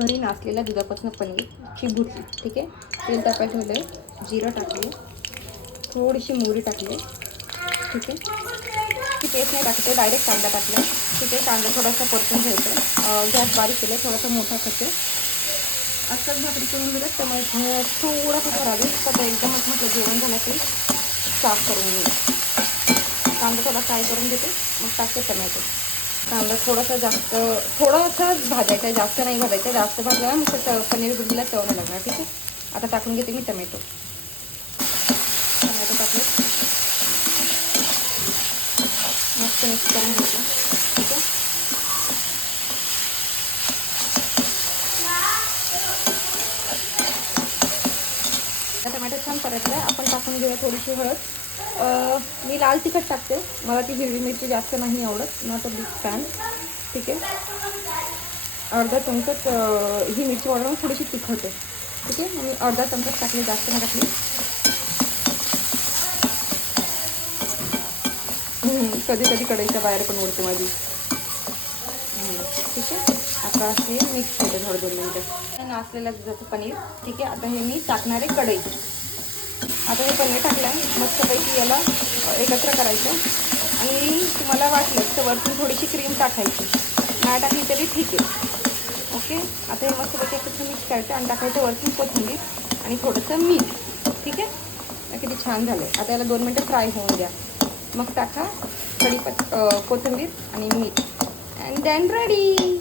घरी नासलेल्या दुधापासून पनीरची भुर्जी. ठीक आहे, तेल टाकायला ठेवलं आहे, जिरं टाकले, थोडीशी मोहरी टाकली. ठीक आहे, ती पेस्ट नाही टाकते, डायरेक्ट कांदा टाकला. ठीक आहे, कांदा थोडासा परतून घ्यायचा, गॅस बारीक केलं, थोडासा मोठा करते. असंच भाकरी करून दिलं त्यामुळे थोडासा खराब आहे, तर एकदमच म्हटलं जेवण झालं की साफ करून घेऊ. कांदा थोडा फ्राय करून घेते, मग टाकते टमॅटो. कांदा थोडासा भाजायचा आहे, जास्त नाही भाजायचा. जास्त भाजला मग त्याचं पनीर भुर्जीला चव नाही लागणार. ठीक आहे, आता टाकून घेते मी टमॅटो. टमॅटो टाकले, मस्त मिक्स करून घेते. ठीक आहे, टमॅटो छान परतला. आपण टाकून घेऊया थोडीशी हळद. मी लाल तिखट टाकते, मला ती हिरवी मिरची जास्त नाही आवडत, नॉट अ बिग फॅन. ठीक आहे, अर्धा चमचाच ही मिरची वाढवून थोडीशी तिखट आहे. ठीक आहे, मी अर्धा चमचाच टाकली, जास्त नाही टाकली. कधी कधी कढईच्या बाहेर पण उडते माझी. ठीक आहे, आता हे मिक्स होते थोडं 2 मिनटं. नासलेलं दुधाचं पनीर. ठीक आहे, आता हे मी टाकणार आहे कढईत. आता हे पनीर टाकलं आहे, मस्तपैकी याला एकत्र करायचं. आणि तुम्हाला वाटलं तर वरतून थोडीशी क्रीम टाकायची, नाही टाकली तरी ठीक आहे. ओके, आता हे मस्तपैकी एकत्र मिक्स करायचं आणि टाकायचं वरतून कोथिंबीर आणि थोडंसं मीठ. ठीक आहे, किती छान झालं. आता याला 2 मिनटं फ्राय होऊन द्या, मग टाका कोथिंबीर आणि मीठ, अँड देन रेडी.